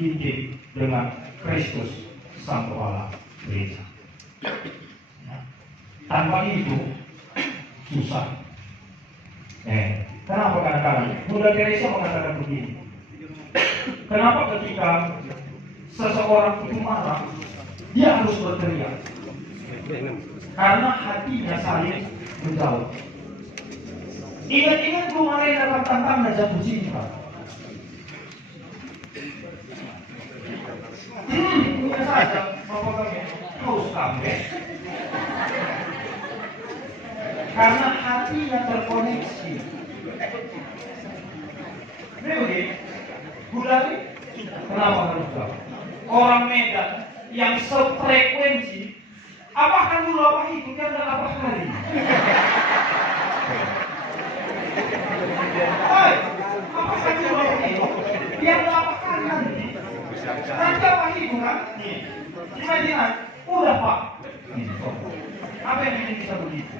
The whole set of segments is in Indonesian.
intim dengan Kristus Sang Kepala Gereja. Tanpa itu susah. Kenapa kadang-kadang Bunda Teresa mengatakan begini? Kenapa ketika seseorang itu marah, dia harus berteriak? Karena hatinya saling menjauh. Ingat-ingat kemarin dalam tantangan jatuh cinta. Punya saja, bapak kami haus kami. Karena hatinya terkoneksi. Ini begini, Budari, kenapa harus tahu? Orang Medan yang sefrekuensi, apakah dulu apa itu kan apa hari? Hai, apakah dulu apa itu? Yang apa kali nanti? Nanti apa itu kan? Nih, imajinasi, udah Pak. Apa yang bikin bisa begitu?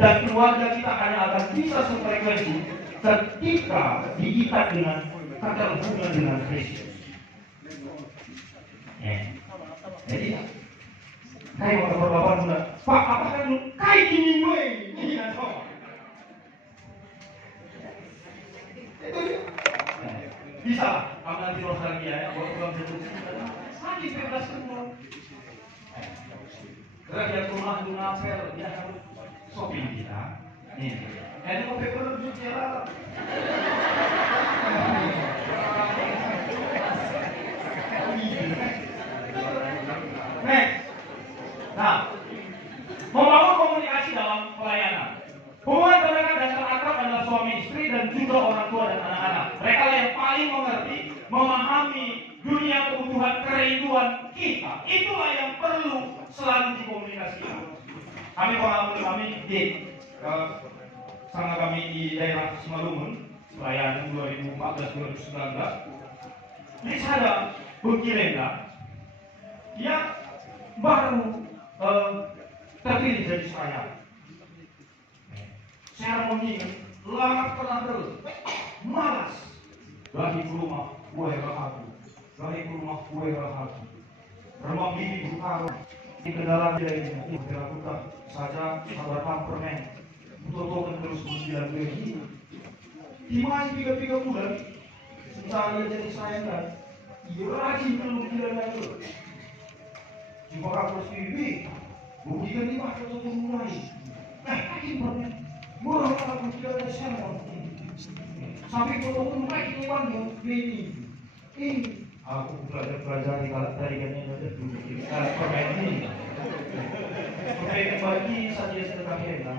Dan keluarga kita hanya akan bisa sefrekuensi ketika diikat dengan keterhubungan dengan Kristus. Jadi, kayak mau bapak muda, Pak, apa kan lu kayak gini gue? Ini kan kok. Itu bisa, kamu nanti nostalgia ya, buat pulang jatuh. Lagi bebas semua. Rakyat rumah itu ngapel, dia harus shopping kita. Nih, ini mau paper dulu jalan. Next. Nah, membangun komunikasi dalam pelayanan. Hubungan mereka dasar akrab adalah suami istri dan juga orang tua dan anak-anak. Mereka yang paling mengerti, memahami dunia kebutuhan kerinduan kita. Itulah yang perlu selalu dikomunikasikan. Kami di sangat kami di daerah Simalungun, pelayanan 2014-2019. Ini saya Bukilenda, dia baru terpilih jadi saya. Seremoni lama pernah terus, malas. Lagi ke rumah, gue rahaku. Lagi ke rumah, gue rahaku. Rumah bibi buka. Di kendaraan dia ini, dilakukan saja sabar permen. Betul-betul terus berjalan lagi. Di mana 3 bulan, saya jadi sayang kan. Dia rajin belum jalan lagi. Jika aku bibi, buktikan di mana itu mulai. Lagi permen. Murah kalau jalan saya. Sampai betul-betul naik di mana ini. Aku pelajari kalau tadi kan ini ada dulu permen ini. Permen bagi saja sedekah heran.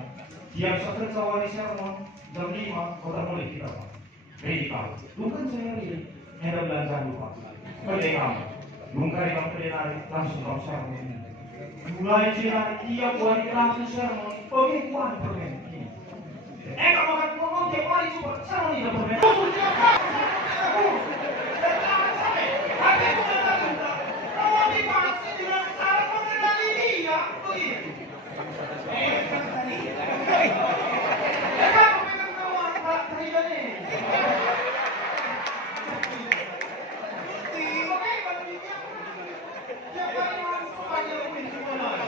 Tiap saat sawari sermon jam 5 kota mulai kita Pak. Ready Pak. Bukan saya ini hendak belanja lupa. Pergi kamu. Bukan yang pergi langsung kamu sermon. Mulai jalan tiap hari langsung sermon. Pergi kuat permen ini. Kalau makan ngomong tiap hari coba sermon ini permen. Tapi bukan tanda, kalau dipaksa dengan cara mengenali dia, begitu. Kamu memang kawan tak terlibat ini. Oke, pada dia, dia paling langsung aja pintu mulai.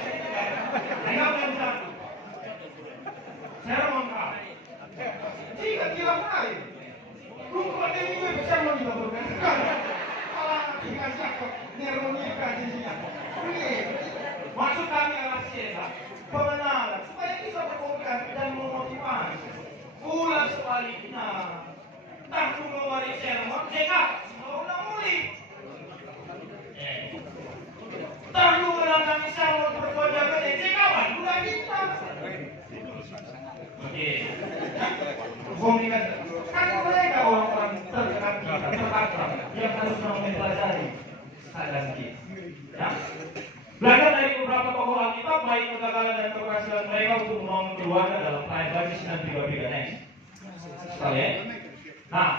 Enggak benar. Saya mengkau. Jika dia mulai, lupa dia juga bisa mengikutkan. Maksud kami adalah pengenalan supaya bisa berkomunikasi dan memotivasi. Ulang sebaliknya, tak mengeluarkan sermon, jika mau mulai. Tak mengulangi sermon berkewajiban, jika bukan kita. Oke, komunikasi. Kan mereka orang-orang terdekat kita, terakrab, yang harus mempelajari keadaan kita. Ya? Belajar dari beberapa tokoh Alkitab, baik kegagalan dan keberhasilan mereka untuk membangun keluarga dalam pelayanan bagi dan pribadi. Next. Sekali ya. Nah,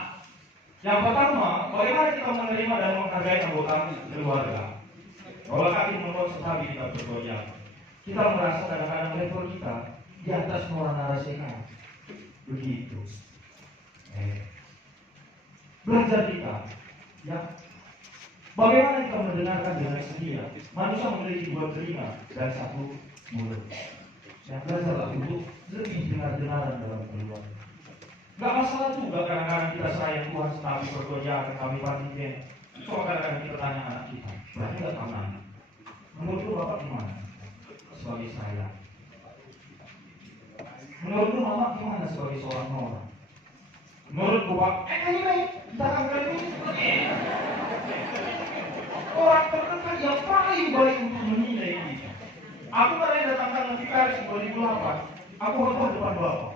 yang pertama, bagaimana kita menerima dan menghargai anggota keluarga? Kalau kaki menurut setabi kita bergoyang, kita merasa kadang-kadang level kita di atas orang narasinya. Begitu. belajar kita, ya. Bagaimana kita mendengarkan dengan setia? Manusia memiliki 2 telinga dan 1 mulut. Ya, belajarlah untuk lebih dengar-denaran dalam keluarga. Gak masalah juga kadang-kadang kita sayang Tuhan, kami berdoa, kami panitia. Cuma kadang-kadang kita tanya anak kita, berarti gak tahu nanya. Menurut Bapak gimana? Sebagai saya. Menurut Mama gimana sebagai seorang Nora? Menurut Bapak, kali ini, kita akan kali ini seperti ini. Orang terdekat yang paling baik untuk menilai kita. Aku kadang datangkan notifikasi 2008, aku hormat depan Bapak.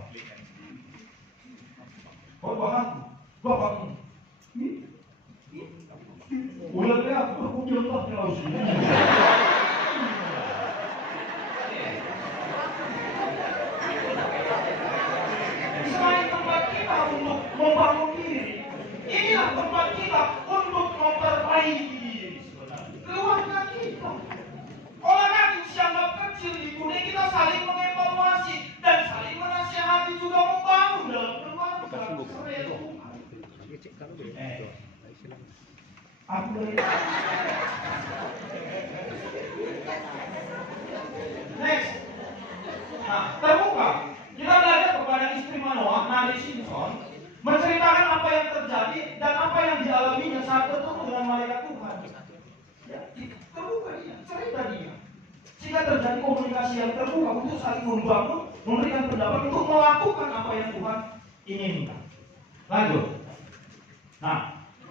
Bapak ini. Udah lihat, aku jenggot kalau sini. Selain tempat kita untuk membangun diri, inilah tempat kita untuk memperbaiki diri. Keluarga kita. Orang yang dianggap kecil di dunia kita saling mengevaluasi dan saling menasihati juga membangun dalam keluarga. Aku boleh. Next. Nah, terbuka. Kita belajar kepada istri Manoah, Nadi Simpson, menceritakan apa yang terjadi dan apa yang dialaminya saat bertemu dengan malaikat Tuhan. Ya, terbuka dia, cerita dia. Jika terjadi komunikasi yang terbuka untuk saling membangun, memberikan pendapat untuk melakukan apa yang Tuhan inginkan. Lanjut. Nah,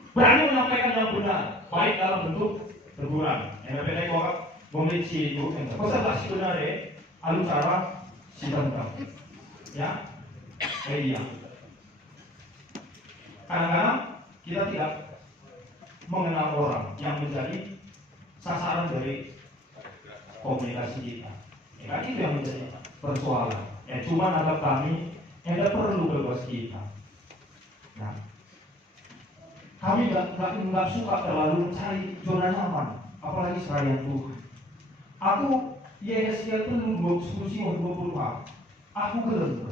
berani menyampaikan yang benar, baik dalam bentuk teguran. NPD kok memiliki itu, peserta sebenarnya, alu cara sidang kamu. Ya, iya. Kadang-kadang kita tidak mengenal orang yang menjadi sasaran dari komunikasi kita. Ya, itu yang menjadi persoalan. Cuma anggap kami tidak perlu bebas kita. Nah, kami nggak suka terlalu mencari zona nyaman, apalagi seraya Tuhan. Aku Yesaya penuh 20 aku gelem.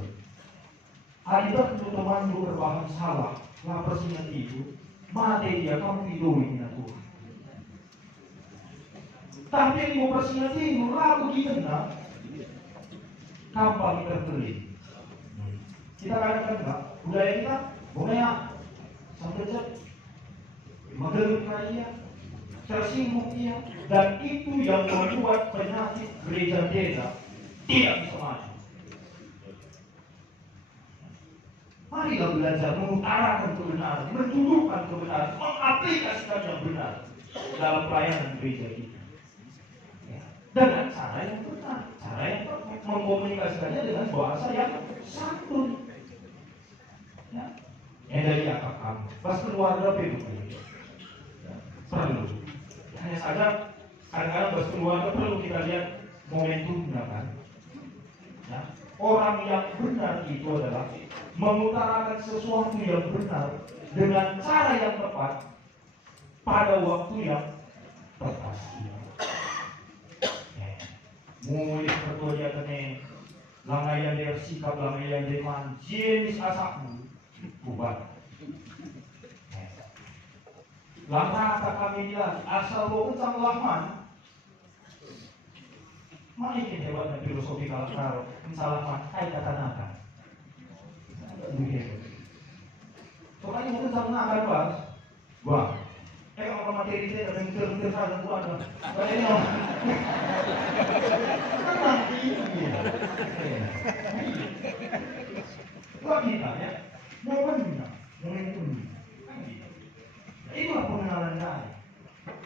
Ada teman berbahan salah, lapar singat itu, mati dia kamu hidup Tuhan. Tapi yang mau persingat itu, lalu kita nak, kampang terpelit. Kita katakan enggak, budaya kita, boleh sampai cek, magelut kaya, tersinggung dia, dan itu yang membuat penyakit gereja-gereja tidak bisa maju. Marilah belajar mengutarakan kebenaran, menunjukkan kebenaran, mengaplikasikan yang benar dalam pelayanan gereja kita. Ya. Dengan cara yang benar, cara yang mengkomunikasikannya dengan bahasa yang santun. Ya. Yang dari akak kamu, pas keluarga begitu. Ya. Perlu. Hanya saja kadang-kadang pas keluarga perlu kita lihat momentumnya kan. Ya. Orang yang benar itu adalah mengutarakan sesuatu yang benar dengan cara yang tepat pada waktu yang tepat. Mulai berdoa kene, langayan dia sikap, langayan dia jenis asakmu, bukan. Langkah kami dia asal lo kencang lahman. Mana ini hebatnya filosofi kalau kesalahan hai kata nakan. Soalnya mungkin sama akan bahas, wah, kalau materi saya ada mikir saja tuh ada, kayaknya, kan nanti ini, buat kita ya, momentumnya, itulah pengenalan saya,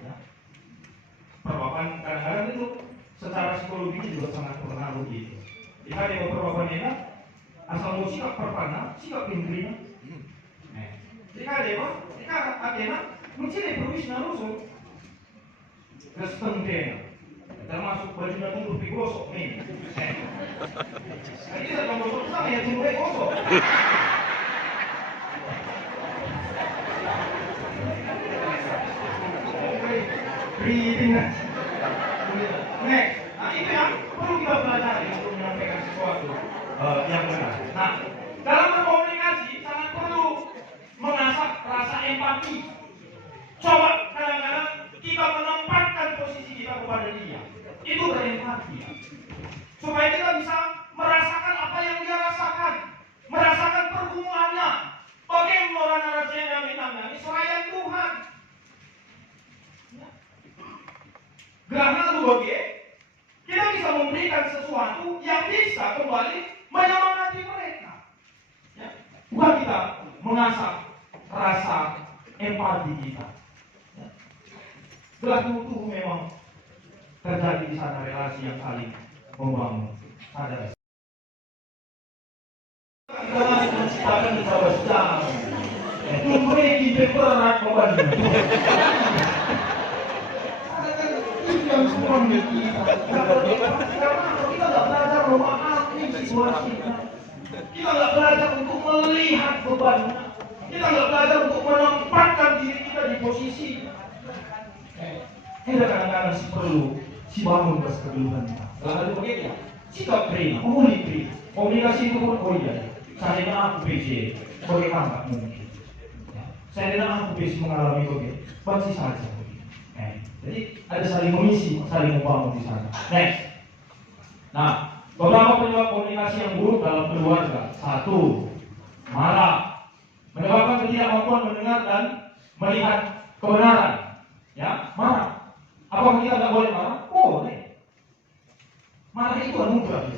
ya. Perbapan kadang-kadang itu secara psikologi juga sangat berpengaruh gitu. Jika dia perbapan enak, asal mau sikap perpana, sikap pinggirnya. Jika ada mencari perwisna rusuh, kesetengkena, termasuk baju natung lebih gosok nih. Jadi kita kalau gosok sama ya cuma gosok. Breathing. Next, nah itu yang perlu kita pelajari untuk menyampaikan sesuatu yang benar. Nah, dalam berkomunikasi sangat perlu mengasah rasa empati. empati. Coba kadang-kadang kita menempatkan posisi kita kepada dia. Itu berempati. Supaya kita bisa merasakan apa yang dia rasakan, merasakan pergumulannya. Bagaimana orang rasanya minamnya Israel Tuhan. Karena itu kita bisa memberikan sesuatu yang bisa kembali menyemangati mereka. Ya. Bukan kita mengasah rasa empati kita. Ya. Gelas utuh memang terjadi di sana relasi yang saling membangun. Ada. Kita menciptakan bersama-sama. Itu mereka berat membantu. Yang semua kita. Karena kita nggak belajar memahami situasi kita. Kita nggak belajar untuk melihat bebannya. Kita nggak belajar untuk menempatkan diri kita di posisi. Kadang-kadang perlu si bangun keseluruhan kita. Lalu bagaimana? Sikap terima, memulih komunikasi itu pun saya dengan aku PC, bagaimana nggak mungkin? Saya dengan aku PC mengalami begitu, pasti saja. Jadi ada saling mengisi, saling membangun di sana. Next. Nah, beberapa penyebab komunikasi yang buruk dalam keluarga. 1. Marah. Menyebabkan ketidakmampuan mendengar dan melihat kebenaran. Ya, marah. Apakah kita tidak boleh marah? Boleh. Marah itu anugerah.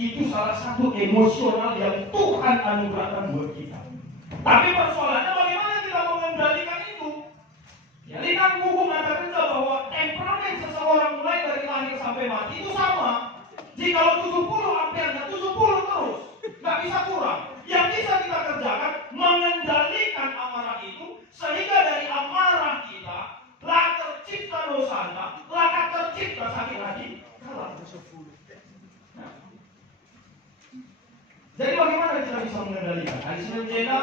Itu salah satu emosional yang Tuhan anugerahkan buat kita. Tapi persoalannya bagaimana kita mengendalikan itu? Ya, lihat buku mengatakan bahwa temperamen seseorang mulai dari lahir sampai mati itu sama. Jika 70 ampernya 70 terus, nggak bisa kurang. Yang bisa kita kerjakan mengendalikan amarah itu sehingga dari amarah kita lah tercipta dosanya, lah tercipta sakit hati. Nah. Jadi bagaimana kita bisa mengendalikan? Di sini menjaga,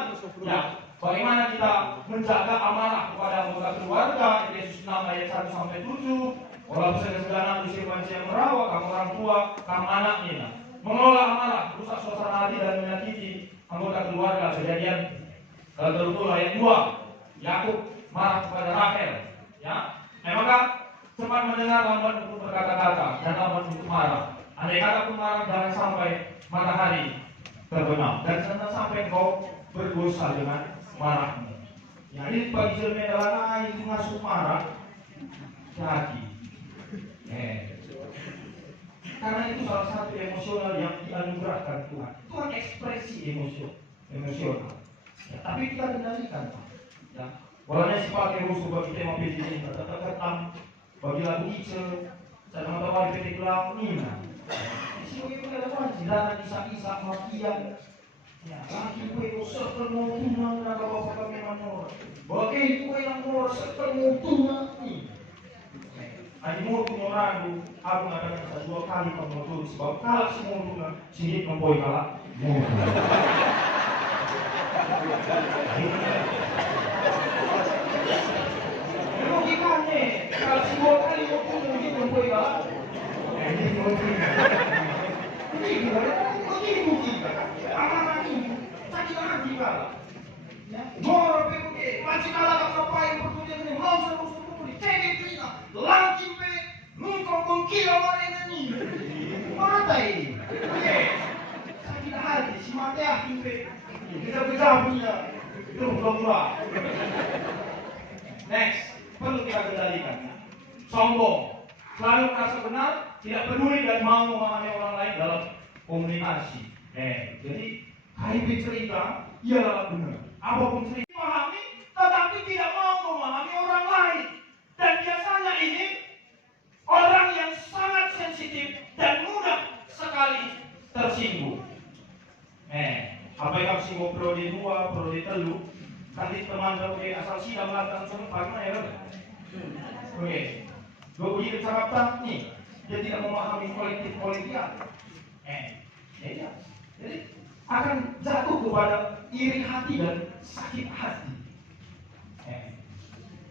ya. Bagaimana kita menjaga amarah kepada anggota keluarga? Yesus 6 ayat 1 sampai 7. Walau segala usia manusia yang merawat, kamu orang tua, kamu anaknya. Mengelola amarah, rusak suasana hati dan menyakiti anggota keluarga. Kejadian tertulis ayat 2. Yakub marah kepada Rahel. Ya, maka cepat mendengar, lambat untuk berkata-kata dan lambat untuk marah. Andai kata pun marah, jangan sampai matahari terbenam dan jangan sampai kau berdosa dengan marahmu. Ya, ini bagi jernih adalah itu ngasuh marah jadi. Karena itu salah satu emosional yang dianugerahkan Tuhan. Itu kan ekspresi emosional. Ya, tapi kita kendalikan. Ya, walanya si pakai rusuh bagi tema PJ ini, kata-kata bagi lagu Ice, saya mau tahu di PT Kelang Nina. Di sini kita ada wajib dan kisah-kisah makian. Ya, lagi gue setemu tunang dan bapak kami manor. Bagi gue yang mau setemu tunang ini. Adi mau tunang ragu, aku mengatakan 2 kali pemotor sebab kalau si mau tunang sini mempoi kalah. Logikanya kalau si 2 kali mau tunang sini mempoi kalah. Ini gimana? Ini logika. Anak ini sakit hati kalah. Moro PUG, masih kalah apa yang bertujuan ini mau seluruh cegek kita, langkin pe, nungkau mengkira mereka ini. Mata ini. Sakit hati, si mata yakin pe. Kita punya itu belum. Next, perlu kita kendalikan. Sombong, selalu merasa benar, tidak peduli dan mau memahami orang lain dalam komunikasi. Jadi KIP cerita, ialah benar. Apapun cerita memahami, tetapi tidak mau memahami orang lain. Dan biasanya ini orang yang sangat sensitif dan mudah sekali tersinggung. Apa yang harus singgung periode 2, periode 3, nanti teman oke asal sidang melakukan bagaimana ya? Oke, gue uji cakap nih, dia tidak memahami politik. Jadi akan jatuh kepada iri hati dan sakit hati.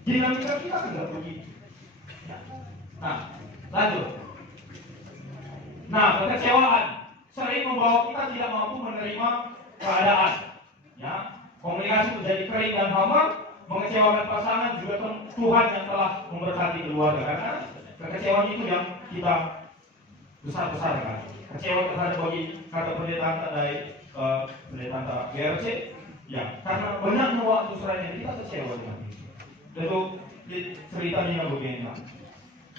Dinamika kita tidak begitu. Nah, lanjut. Nah, kekecewaan sering membawa kita tidak mampu menerima keadaan. Ya, komunikasi menjadi kering dan hambar mengecewakan pasangan juga Tuhan yang telah memberkati keluarga. Karena kekecewaan itu yang kita besar-besarkan. Kecewa terhadap bagi kata pendeta dari pendeta GRC, ya karena banyaknya waktu seraya kita kecewa dengan itu. Tentu cerita Nina begini,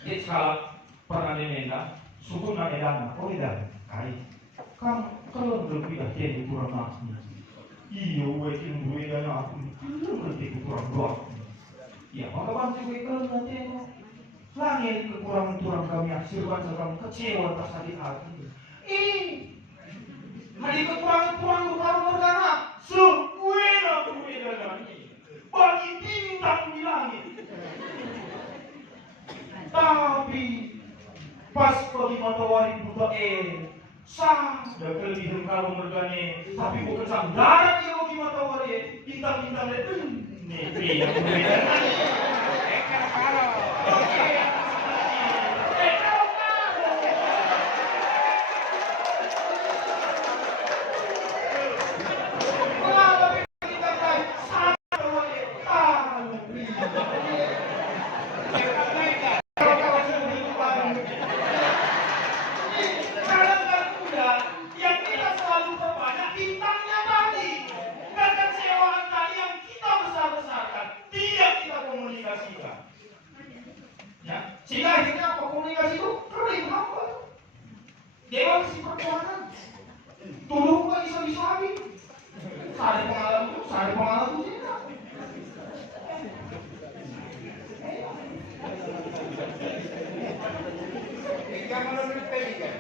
di skala pernah Nina, suku na edana, oh edan, kai, kalau lebih dah jadi kurang nafsu, iyo, wekin gue dan aku, lebih kurang doa. Ya, maka bangsa gue kalau nanti langit kekurangan turang kami aksirkan sekam kecewa tak sakit hati. Hari kekurangan turang baru bergana, sebuah gue dan bagi bintang di langit. Tapi pas pergi matahari buta sah dan kelebihan kalau mergane tapi bukan sandaran dia bagi matahari bintang-bintang nih yang berbeda. Ya, sehingga akhirnya apa komunikasi itu kering apa? Dewa si perjuangan, tolong nggak bisa habis. Sari pengalaman itu tidak. Jangan menurut pelikan.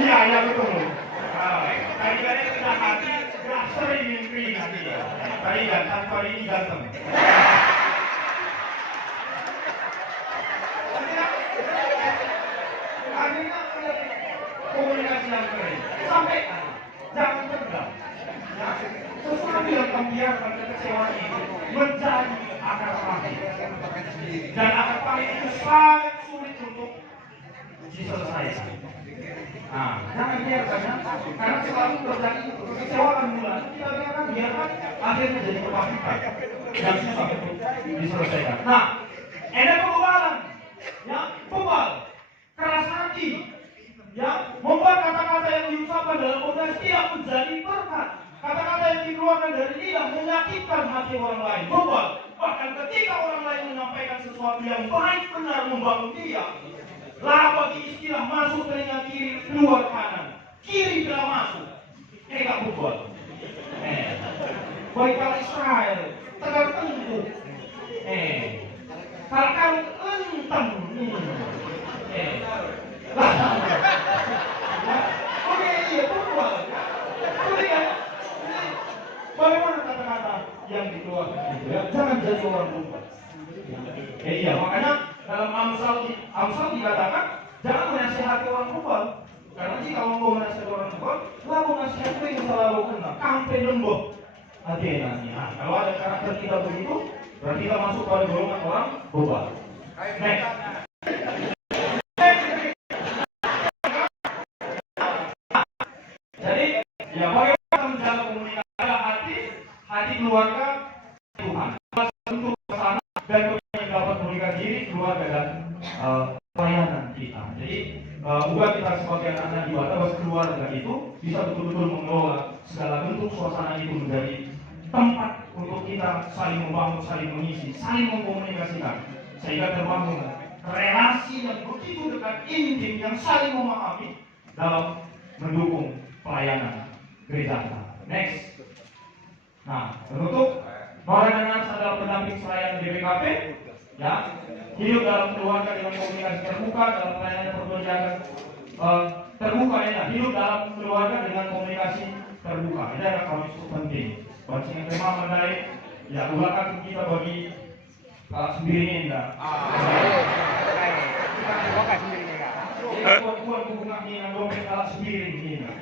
Iya betul. Tadi kita hati sering mimpi nanti. Tadi datang hari ini datang. Akhirnya komunikasi yang kering. Sampaikan, jangan tegang. Sesuatu yang membiarkan kekecewaan itu menjadi akar pahit. Dan akar pahit itu sangat sulit untuk diselesaikan. Nah, jangan biarkan ya, karena selalu terjadi kekecewaan mulai kita biarkan akhirnya jadi kepahitan yang susah untuk diselesaikan. Nah, ada kebebalan, ya, bebal, keras hati, ya, membuat kata-kata yang diucapkan dalam komunikasi tidak menjadi berkat. Kata-kata yang dikeluarkan dari lidah menyakitkan hati orang lain, bebal. Bahkan ketika orang lain menyampaikan sesuatu yang baik benar membangun dia, lah bagi istilah masuk telinga kiri, keluar kanan. Kiri bila masuk, gak bubol. Baik kalau Israel, tegar tentu. Kalau kamu enteng. Oke, iya bubol. Bagaimana kata-kata yang dikeluarkan itu ya? Jangan jadi orang bubol. Iya, makanya dalam Amsal dikatakan jangan menasihati orang bubal. Karena jika engkau menasihati orang bubal, lalu nasihatmu yang selalu kena kampe lembut. Hati-hati. Nah, kalau ada karakter kita begitu, berarti kita masuk pada golongan orang bubal. Next. Jadi, ya bagaimana menjaga komunikasi hati keluarga Tuhan. Untuk kesana dan yang dapat memberikan diri keluarga dan pelayanan kita. Jadi bukan kita sebagai anak-anak di atas keluarga itu bisa betul-betul mengelola segala bentuk suasana itu menjadi tempat untuk kita saling membangun, saling mengisi, saling mengkomunikasikan sehingga terbangun relasi yang begitu dekat, intim, yang saling memahami dalam mendukung pelayanan gereja. Next. Nah, penutup, Noren dan Nans adalah pendamping pelayanan BPKP, ya, hidup dalam keluarga dengan komunikasi terbuka dalam pelayanan perbelanjaan terbuka ya, hidup dalam keluarga dengan komunikasi terbuka. Ini adalah kami cukup penting. Bacaan tema menarik, ya, ulakan kita bagi Kalau sendiri enggak. Kuat bunga mina dompet kalau sendiri mina.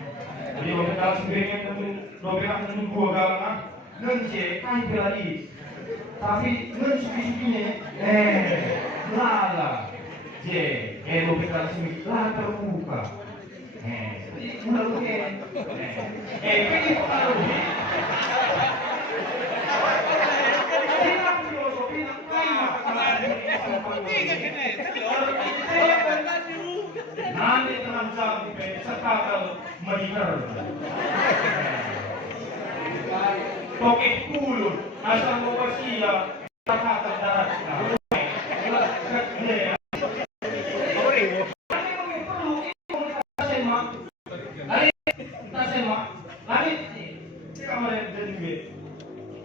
Jadi dompet kalau sendiri tentu dompet tentu dua galang ngenje kan lagi. Tapi ngen suki-sukinya lala. Dompet kalau sendiri lah terbuka. Jadi menurut ini pengaruh. Nanti terancam sekakal mediker. Tokek kulun, asal mawasia, kata darat.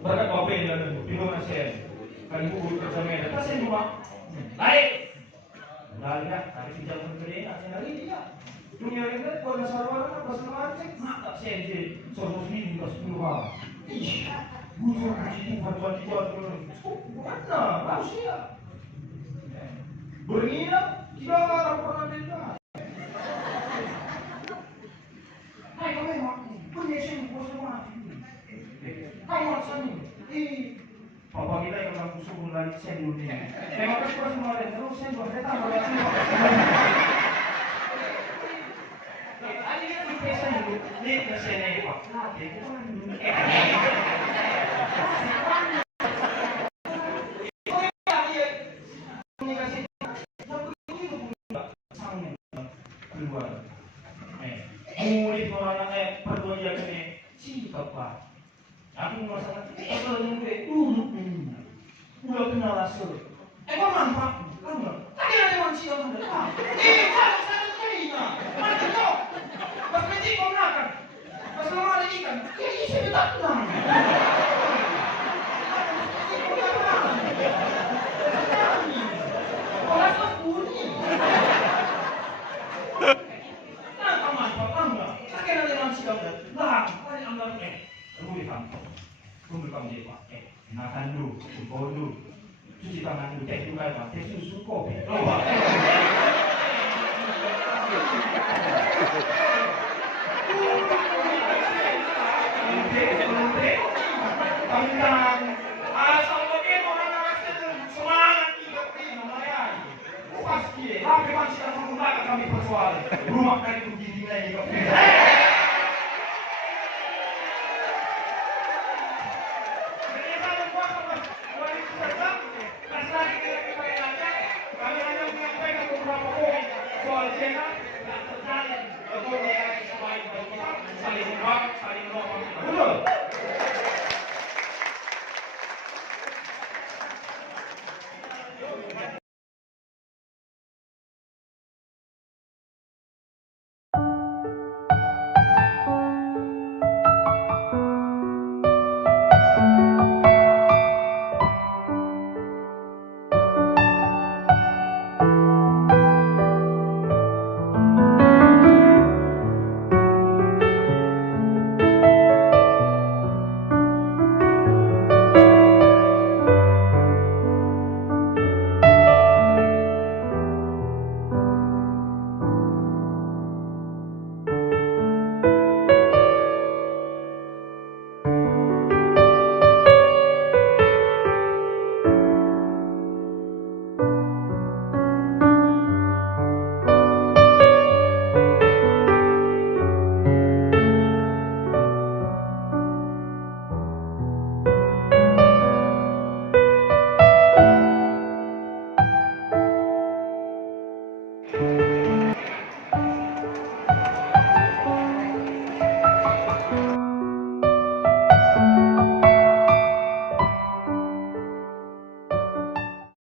Berkat bapak dan ibu masih kan ibu kerja medan kasih cuma baik lainnya hari tidak memberi nanti hari dia dunia ini kalau sarwana pas macet mata sendiri soal ini pas keluar ih butuh kasih buat mana manusia bergina tidak orang pernah dengar hai kamu punya sih bos mati kamu sini papa kita yang orang suku lagi saya dunia. Memang kan pas kemarin terus saya buat datang oleh semua. Ani kan di pesta itu, ni kesini pak. Nanti kita kan dulu. Keluar. Murid orang perlu dia kene sikap pak. Aku masalah kalau nunggu udah kenal asal. Kok nampak? Kamu tadi ada manusia mendekat. Kalau saya terima, mana tahu? Pas mesti kau makan. Pas lama ada ikan, ini saya tak kenal. Kalau saya bunyi. Nah, aman, paham nggak? Saya ada manusia mendekat. Nah, ada anggar Ruli kamu dia pak, makan dulu, jempol dulu, cuci tangan dulu, teh juga pak, teh susu kopi, tentang asal begitu orang rasa semangat tiga prima melayani, pasti, tapi masih akan menggunakan kami persoalan, rumah kali begini lagi kok. Kami hanya menyampaikan beberapa poin soal channel